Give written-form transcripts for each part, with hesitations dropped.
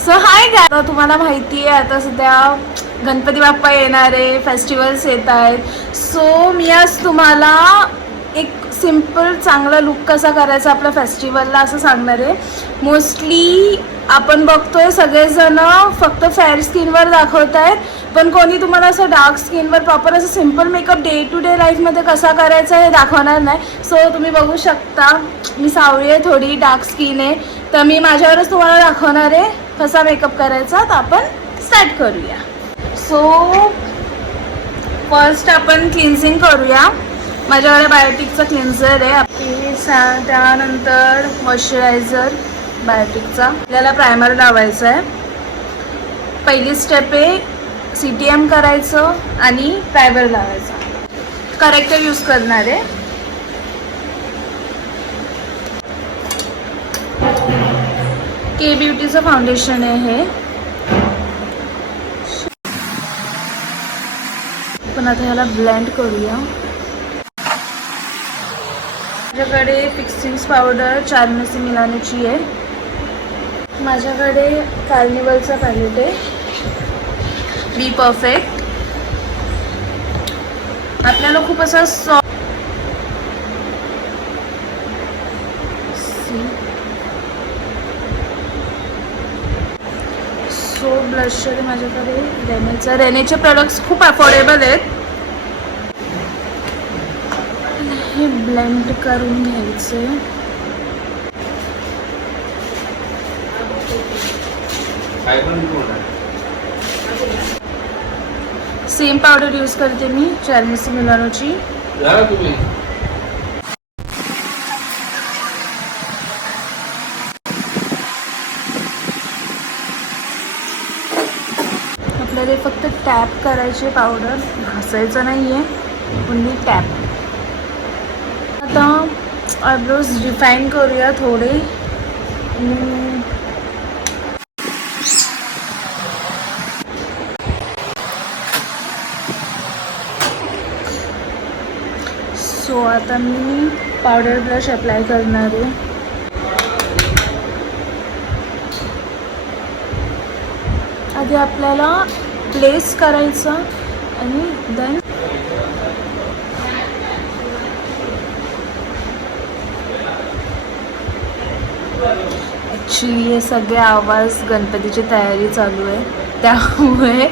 So हाय गाय, आता तुम्हाला माहिती आहे आता सध्या गणपती बाप्पा येणारे, फेस्टिवल्स येत आहेत. सो मी आज तुम्हाला एक सिम्पल चांगला लुक कसा करायचा आपल्या फेस्टिवलला असं सांगणार आहे. मोस्टली आपण बघतोय सगळेजण फक्त फेअर स्किनवर दाखवत आहेत, पण कोणी तुम्हाला असं डार्क स्किनवर प्रॉपर असं simple makeup day to day लाईफमध्ये कसा करायचा हे दाखवणार नाही. सो तुम्ही बघू शकता मी सावळी आहे, थोडी डार्क स्किन आहे, तर मी माझ्यावरच तुम्हाला दाखवणार आहे कसा मेकअप करायचा. तर आपण स्टार्ट करूया. सो फर्स्ट आपण क्लिन्झिंग करूया. माझ्याकडे बायोटिकचा क्लिन्झर आहे. त्यानंतर मॉइश्चरायझर बायोटिकचा. आपल्याला प्रायमर लावायचा आहे. पहिली स्टेप आहे CTM करायचं आणि प्रायमर लावायचं. करेक्टर यूज करणार आहे. के ब्युटीचं फाउंडेशन आहे हे. पण आता ह्याला ब्लेंड करूया. माझ्याकडे फिक्सिंग पावडर 4 मिलानीची आहे. माझ्याकडे कार्निवलचा पॅलेट आहे, बी परफेक्ट. आपल्याला खूप असा सो ब्लशर आहे माझ्याकडे रेनेचे प्रोडक्ट्स खूप अफोर्डेबल आहेत. हे ब्लेंड करून घ्यायचे. सेम पावडर यूज करते मी 4 मिलानोची. आपल्याला फक्त टॅप करायचे पावडर, घासायचं नाही आहे, ओन्ली टॅप. आता आयब्रोज डिफाईन करूया थोडे. सो आता मी पावडर ब्रश अप्लाय करणार आहे. आधी आपल्याला प्लेस करायचं आणि देन ॲक्च्युली हे सगळे आवाज गणपतीची तयारी चालू आहे, त्यामुळे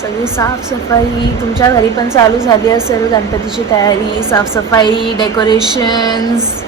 सगळी साफसफाई तुमच्या घरी पण चालू झाली असेल. गणपतीची तयारी, साफसफाई, डेकोरेशन्स